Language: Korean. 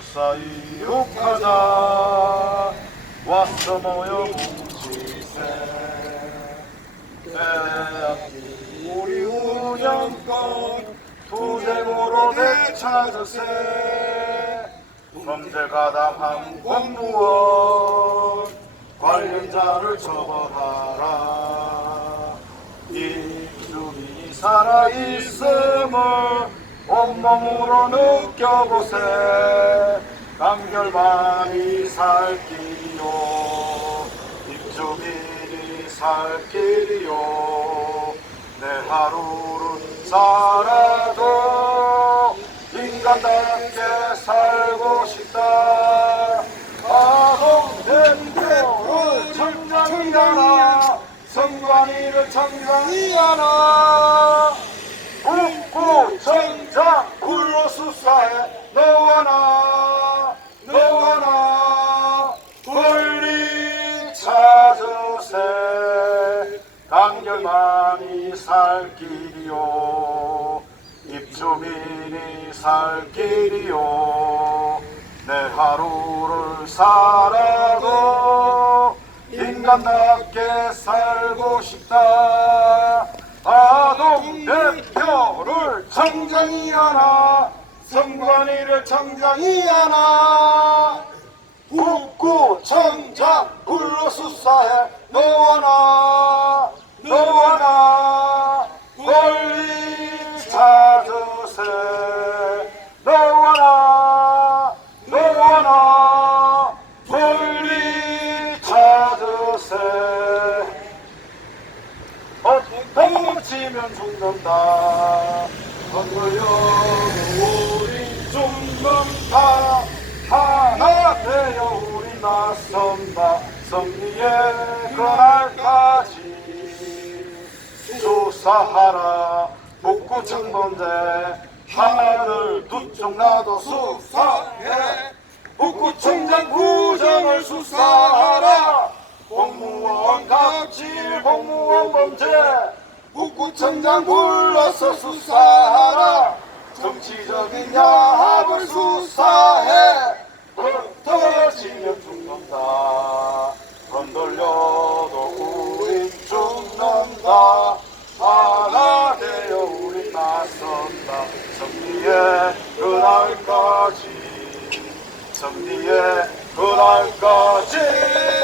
수사 이육하자. 왔어 모여 뭉치세. 빼앗긴 우리 운영권 투쟁으로 되찾으세. 범죄 가담한 공무원 관련자를 처벌하라. 이 주민이 살아있음을 온몸으로 느껴보세. 간결만이 살 길이요. 입주민이 살 길이요. 내 하루를 살아도 인간답게 살고 싶다. 아동대표를 청장이 하나 성관이를 청장이 하나 북구 청장 굴로 수사해 너와 나 너와 나 권리 찾으세. 간결만이 살 길이요. 입주민이 살 길이요. 내 하루를 살아도 인간답게 살고 싶다. 아동 대표를 청장이 하나 성관이를 청장이 하나 북구 청장 불러 수사해 너와 나 너와 나 권리 찾으세. 너와 나 너와 나 권리 찾으세. 엎어지면 죽는다. 건물려 우리 죽는다 되어 우리 나선다 승리의 그날까지 수사하라 북구 청번대 하나를 두쪽 나도 수사해. 북구청장 부정을 수사하라. 공무원 갑질 공무원 범죄. 북구청장 불러서 수사하라. 정치적인 야합을 수사해 다치면 죽는다. 돈 돌려도 우린 죽는다. 하나되어 우린 나선다. 승리의 그날까지. 승리의 그날까지.